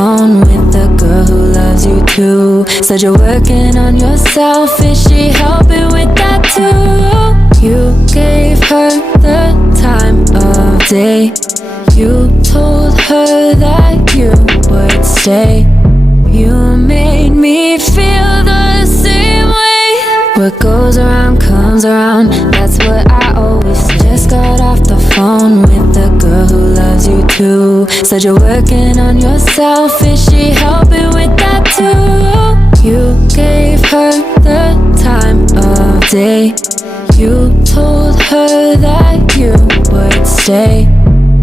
phone with the girl who loves you too. Said you're working on yourself, is she helping with that too? You gave her the time of day. You told her that you would stay. You made me feel the same way. What goes around comes around, that's what I always say. Just got off the phone with the girl who loves you too. Said you're working on yourself, is she helping with that too? You gave her the time of day. You told her that you would stay.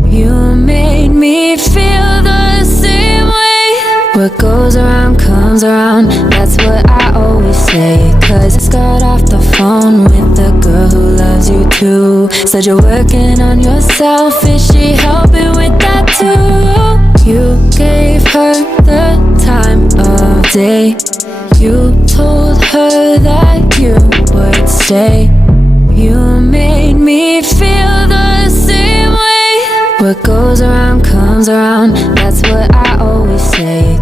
You made me feel the same way. What goes around comes around, that's what I always say. Cause I just got off the phone with the girl who loves you too. Said you're working on yourself, is she helping with that too? You gave her the time of day. You told her that you would stay. You made me feel the same way. What goes around comes around, that's what I always say.